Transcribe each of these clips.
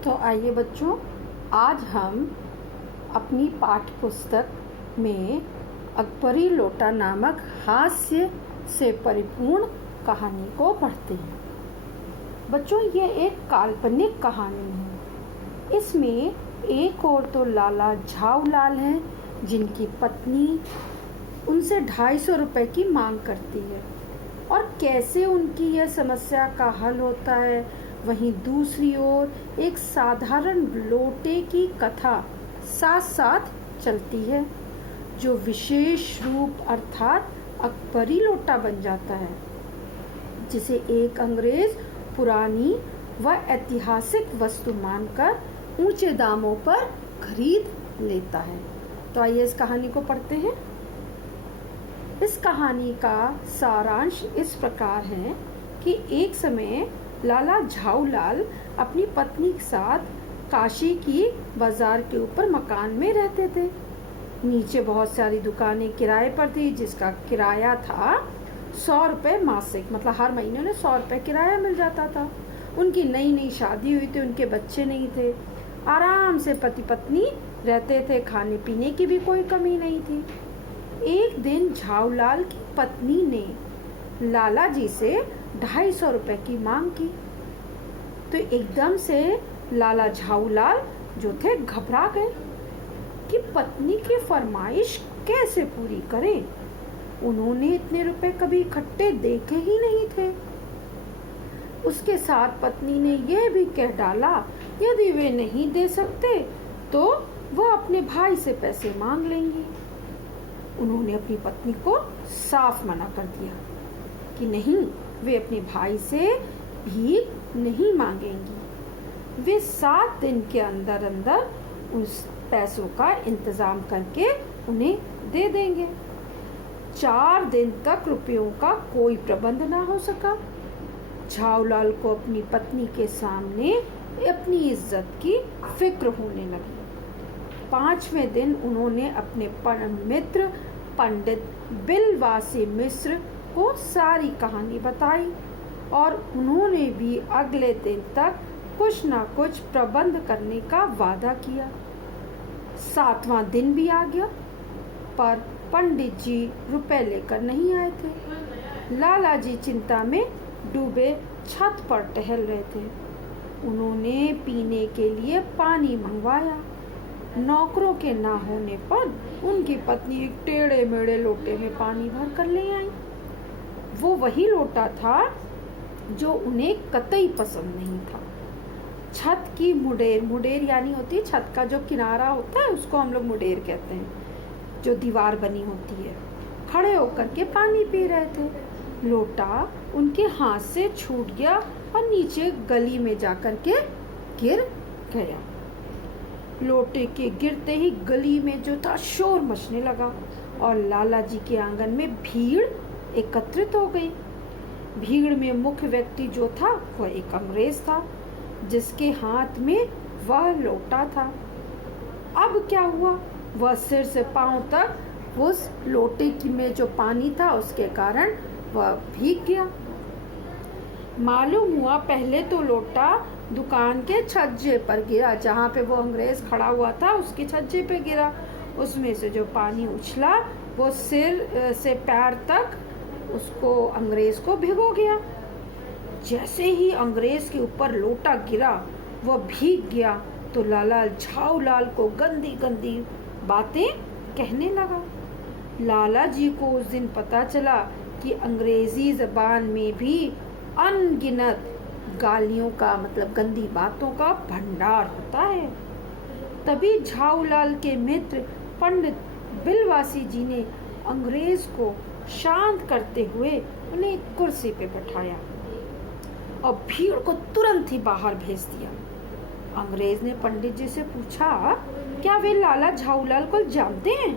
तो आइए बच्चों, आज हम अपनी पाठ्य पुस्तक में अकबरी लोटा नामक हास्य से परिपूर्ण कहानी को पढ़ते हैं। बच्चों, ये एक काल्पनिक कहानी है। इसमें एक और तो लाला झाऊलाल हैं जिनकी पत्नी उनसे 250 रुपए की मांग करती है और कैसे उनकी यह समस्या का हल होता है। वहीं दूसरी ओर एक साधारण लोटे की कथा साथ साथ चलती है जो विशेष रूप अर्थात अकबरी लोटा बन जाता है, जिसे एक अंग्रेज पुरानी व ऐतिहासिक वस्तु मानकर ऊंचे दामों पर खरीद लेता है। तो आइए इस कहानी को पढ़ते हैं। इस कहानी का सारांश इस प्रकार है कि एक समय लाला झाऊलाल अपनी पत्नी के साथ काशी की बाजार के ऊपर मकान में रहते थे। नीचे बहुत सारी दुकानें किराए पर थी, जिसका किराया था 100 रुपये मासिक, मतलब हर महीने उन्हें 100 रुपये किराया मिल जाता था। उनकी नई नई शादी हुई थी, उनके बच्चे नहीं थे। आराम से पति पत्नी रहते थे, खाने पीने की भी कोई कमी नहीं थी। एक दिन झाऊलाल की पत्नी ने लाला जी से 250 रुपए की मांग की तो एकदम से लाला झाऊलाल जो थे घबरा गए कि पत्नी की फरमाइश कैसे पूरी करें। उन्होंने इतने रुपए कभी इकट्ठे देखे ही नहीं थे। उसके साथ पत्नी ने यह भी कह डाला यदि वे नहीं दे सकते तो वह अपने भाई से पैसे मांग लेंगी। उन्होंने अपनी पत्नी को साफ मना कर दिया कि नहीं, वे अपने भाई से भीख नहीं मांगेंगी। वे 7 दिन के अंदर अंदर उस पैसों का इंतजाम करके उन्हें दे देंगे। 4 दिन तक रुपयों का कोई प्रबंध ना हो सका। झाऊलाल को अपनी पत्नी के सामने अपनी इज्जत की फिक्र होने लगी। 5वें दिन उन्होंने अपने परम मित्र पंडित बिलवासी मिश्र को सारी कहानी बताई और उन्होंने भी अगले दिन तक कुछ ना कुछ प्रबंध करने का वादा किया। 7वां दिन भी आ गया, पर पंडित जी रुपए लेकर नहीं आए थे। लाला जी चिंता में डूबे छत पर टहल रहे थे। उन्होंने पीने के लिए पानी मंगवाया। नौकरों के ना होने पर उनकी पत्नी एक टेढ़े मेढ़े लोटे में पानी भर कर ले आई। वो वही लोटा था जो उन्हें कतई पसंद नहीं था। छत की मुडेर यानी होती है छत का जो किनारा होता है, उसको हम लोग मुडेर कहते हैं, जो दीवार बनी होती है। खड़े होकर के पानी पी रहे थे। लोटा उनके हाथ से छूट गया और नीचे गली में जाकर के गिर गया। लोटे के गिरते ही गली में जो था शोर मचने लगा और लाला जी के आंगन में भीड़ एकत्रित हो गई। भीड़ में मुख्य व्यक्ति जो था वह एक अंग्रेज था, जिसके हाथ में वह लोटा था। अब क्या हुआ, वह सिर से पांव तक उस लोटे की में जो पानी था उसके कारण वह भीग गया। मालूम हुआ पहले तो लोटा दुकान के छज्जे पर गिरा, जहाँ पे वो अंग्रेज खड़ा हुआ था उसके छज्जे पे गिरा। उसमें से जो पानी उछला वो सिर से पैर तक उसको अंग्रेज को भिगो गया। जैसे ही अंग्रेज के ऊपर लोटा गिरा वह भीग गया तो लाला झाऊलाल को गंदी गंदी बातें कहने लगा। लाला जी को उस दिन पता चला कि अंग्रेजी जबान में भी अनगिनत गालियों का मतलब गंदी बातों का भंडार होता है। तभी झाऊलाल के मित्र पंडित बिलवासी जी ने अंग्रेज को शांत करते हुए उन्हें एक कुर्सी पे बैठाया और भीड़ को तुरंत ही बाहर भेज दिया। अंग्रेज ने पंडित जी से पूछा क्या वे लाला झाऊलाल को जानते हैं,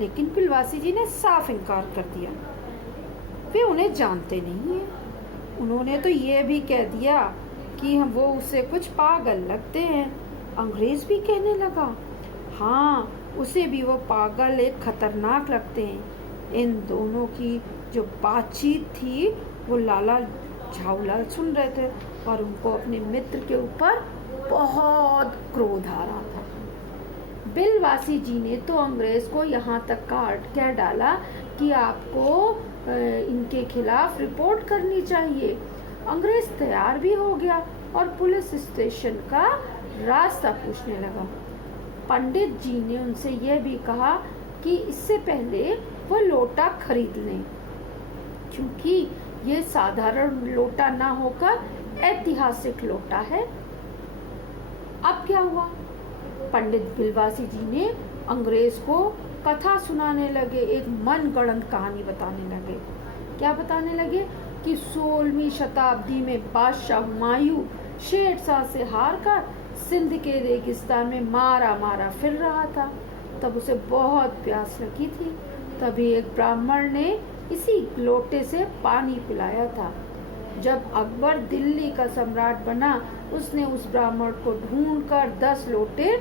लेकिन बिलवासी जी ने साफ इनकार कर दिया। वे उन्हें जानते नहीं हैं। उन्होंने तो ये भी कह दिया कि वो उसे कुछ पागल लगते हैं। अंग्रेज भी कहने लगा हाँ, उसे भी वो पागल एक खतरनाक लगते हैं। इन दोनों की जो बातचीत थी वो लाला झाऊलाल सुन रहे थे और उनको अपने मित्र के ऊपर बहुत क्रोध आ रहा था। बिलवासी जी ने तो अंग्रेज को यहाँ तक कह डाला कि आपको इनके खिलाफ रिपोर्ट करनी चाहिए। अंग्रेज तैयार भी हो गया और पुलिस स्टेशन का रास्ता पूछने लगा। पंडित जी ने उनसे यह भी कहा कि इससे पहले वो लोटा खरीद लें, क्योंकि ये साधारण लोटा ना होकर ऐतिहासिक लोटा है। अब क्या हुआ? पंडित बिलवासी जी ने अंग्रेज को कथा सुनाने लगे, एक मनगढ़ंत कहानी बताने लगे। क्या बताने लगे? कि 16वीं शताब्दी में बादशाह हुमायूं शेरशाह से हारकर सिंध के रेगिस्तान में मारा फिर रहा था। तब उसे बहुत प्यास लगी थी। तभी एक ब्राह्मण ने इसी लोटे से पानी पिलाया था। जब अकबर दिल्ली का सम्राट बना, उसने उस ब्राह्मण को ढूंढकर 10 लोटे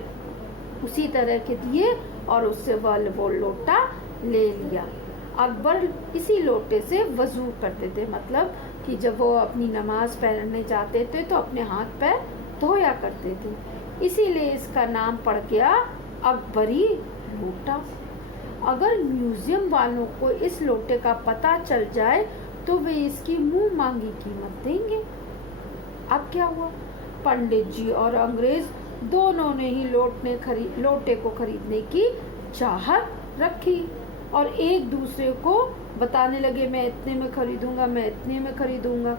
उसी तरह के दिए और उससे वो लोटा ले लिया। अकबर इसी लोटे से वजू करते थे, मतलब कि जब वो अपनी नमाज पढ़ने जाते थे तो अपने हाथ पैर धोया करते थे। इसीलिए इसका नाम पड़ गया अकबरी लोटा। अगर म्यूजियम वालों को इस लोटे का पता चल जाए तो वे इसकी मुंह मांगी कीमत देंगे। अब क्या हुआ? पंडित जी और अंग्रेज दोनों ने ही लोटे को खरीदने की चाहत रखी और एक दूसरे को बताने लगे, मैं इतने में खरीदूंगा, मैं इतने में खरीदूंगा।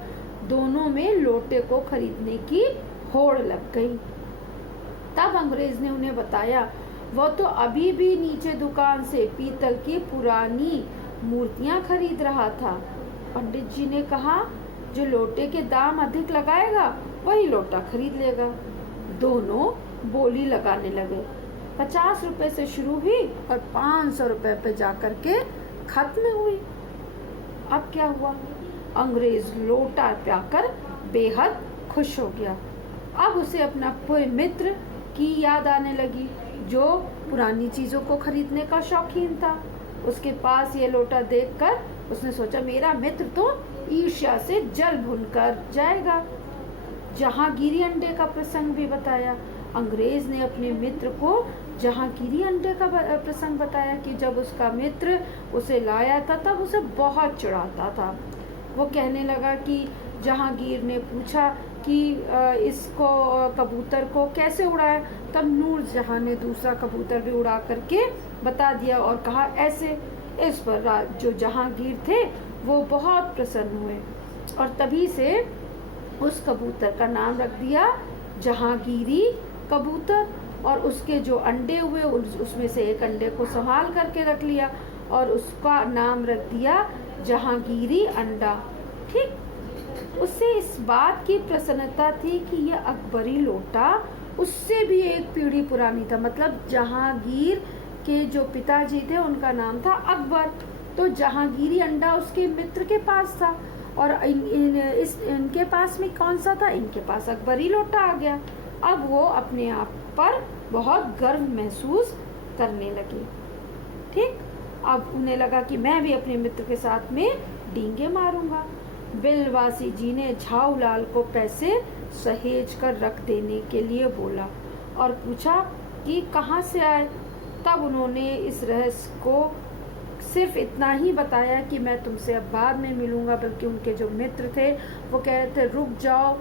दोनों में लोटे को खरीदने की होड़ लग गई। तब अंग्रेज ने उन्हें बताया, वो तो अभी भी नीचे दुकान से पीतल की पुरानी मूर्तियां खरीद रहा था। पंडित जी ने कहा, जो लोटे के दाम अधिक लगाएगा वही लोटा खरीद लेगा। दोनों बोली लगाने लगे। 50 रुपए से शुरू हुई और 500 रुपए पे जाकर के खत्म हुई। अब क्या हुआ? अंग्रेज लोटा पाकर बेहद खुश हो गया। अब उसे अपना मित्र की याद आने लगी, जो पुरानी चीजों को खरीदने का शौकीन था। उसके पास ये लोटा देखकर उसने सोचा, मेरा मित्र तो ईर्ष्या से जल भुनकर जाएगा। जहांगीरी अंडे का प्रसंग भी बताया। अंग्रेज ने अपने मित्र को जहांगीरी अंडे का प्रसंग बताया कि जब उसका मित्र उसे लाया था तब उसे बहुत चिढ़ाता था। वो कहने लगा कि जहांगीर ने पूछा कि इसको कबूतर को कैसे उड़ाया। तब नूर जहां ने दूसरा कबूतर भी उड़ा करके बता दिया और कहा ऐसे। इस पर जो जहांगीर थे वो बहुत प्रसन्न हुए और तभी से उस कबूतर का नाम रख दिया जहांगीरी कबूतर। और उसके जो अंडे हुए उसमें से एक अंडे को संभाल करके रख लिया और उसका नाम रख दिया जहांगीरी अंडा। ठीक, उससे इस बात की प्रसन्नता थी कि यह अकबरी लोटा उससे भी एक पीढ़ी पुरानी था। मतलब जहांगीर के जो पिताजी थे उनका नाम था अकबर, तो जहांगीरी अंडा उसके मित्र के पास था और इनके पास में कौन सा था? इनके पास अकबरी लोटा आ गया। अब वो अपने आप पर बहुत गर्व महसूस करने लगे। ठीक, अब उन्हें लगा कि मैं भी अपने मित्र के साथ में डींगे मारूंगा। बिलवासी जी ने झाऊलाल को पैसे सहेज कर रख देने के लिए बोला और पूछा कि कहाँ से आए। तब उन्होंने इस रहस्य को सिर्फ इतना ही बताया कि मैं तुमसे अब बाद में मिलूंगा। बल्कि उनके जो मित्र थे वो कह रहे थे, रुक जाओ,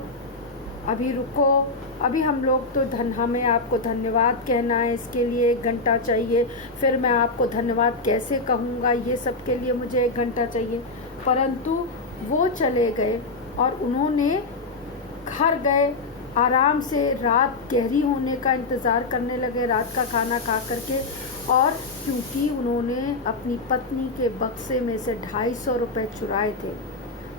अभी रुको, अभी हम लोग तो हमें आपको धन्यवाद कहना है, इसके लिए 1 घंटा चाहिए। फिर मैं आपको धन्यवाद कैसे कहूँगा, ये सब के लिए मुझे 1 घंटा चाहिए। परंतु वो चले गए और उन्होंने घर गए, आराम से रात गहरी होने का इंतज़ार करने लगे, रात का खाना खा करके। और क्योंकि उन्होंने अपनी पत्नी के बक्से में से 250 रुपये चुराए थे,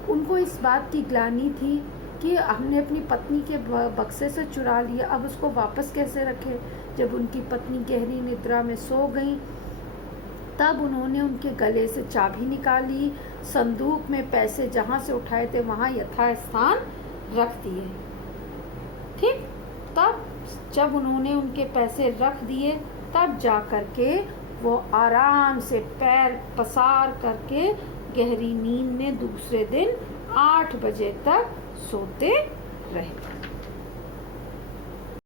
उनको इस बात की ग्लानि थी कि हमने अपनी पत्नी के बक्से से चुरा लिया, अब उसको वापस कैसे रखें। जब उनकी पत्नी गहरी निद्रा में सो गई तब उन्होंने उनके गले से चाबी निकाली, संदूक में पैसे जहाँ से उठाए थे वहाँ यथास्थान रख दिए। ठीक, तब जब उन्होंने उनके पैसे रख दिए तब जा कर के वो आराम से पैर पसार करके गहरी नींद में दूसरे दिन 8 बजे तक सोते रहे।